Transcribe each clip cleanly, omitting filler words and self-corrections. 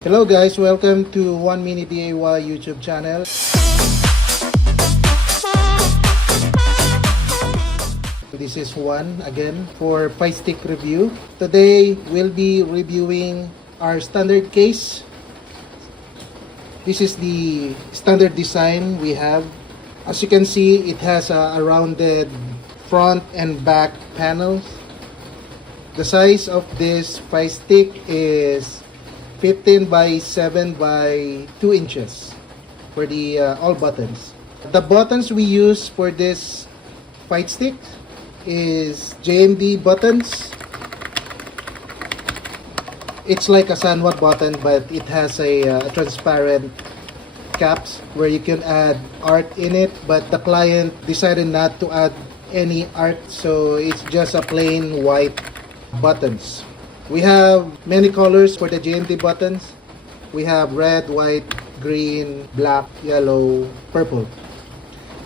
Hello guys, welcome to JUANminiDIY YouTube channel. This is Juan again for fightstick review. Today we'll be reviewing our standard case. This is the standard design we have. As you can see, it has a rounded front and back panels. The size of this fightstick is 15 by 7 by 2 inches for the all buttons. The buttons we use for this fight stick is JMD buttons. It's like a sandwich button, but it has a transparent caps where you can add art in it, but the client decided not to add any art, so it's just a plain white buttons. We have many colors for the JMD buttons. We have red, white, green, black, yellow, purple.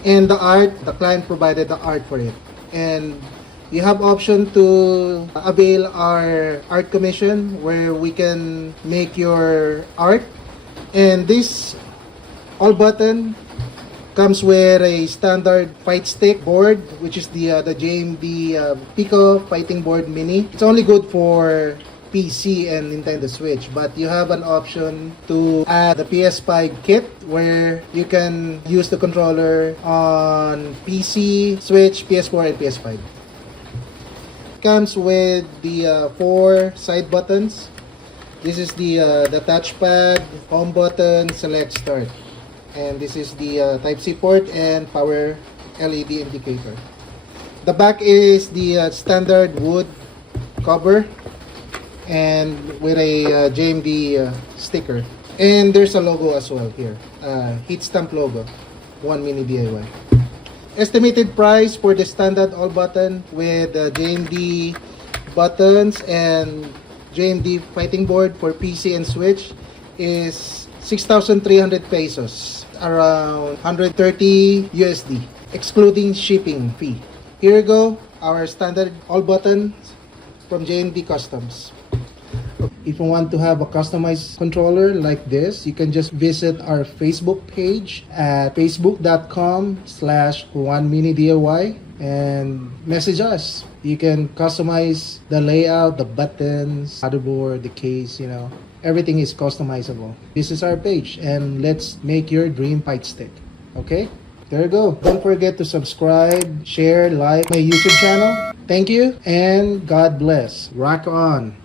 And the art, the client provided the art for it. And you have option to avail our art commission where we can make your art. And this all button comes with a standard fight stick board, which is the JMD Pico Fighting Board Mini. It's only good for PC and Nintendo Switch, but you have an option to add the PS5 kit where you can use the controller on PC, Switch, PS4, and PS5. Comes with the 4 side buttons. This is the touchpad, home button, select, start. And this is the Type-C port and power LED indicator. The back is the standard wood cover and with a JMD sticker. And there's a logo as well here. Heat stamp logo, JUANminiDIY. Estimated price for the standard all button with JMD buttons and JMD fighting board for PC and Switch is 6,300 pesos. Around 130 USD, excluding shipping fee. Here you go, our standard all buttons from JMD Customs. If you want to have a customized controller like this, you can just visit our Facebook page at facebook.com/JUANminiDIY and message us. You can customize the layout, the buttons, motherboard, the case, everything is customizable. This is our page, and let's make your dream fight stick. Okay? There you go. Don't forget to subscribe, share, like my YouTube channel. Thank you, and God bless. Rock on.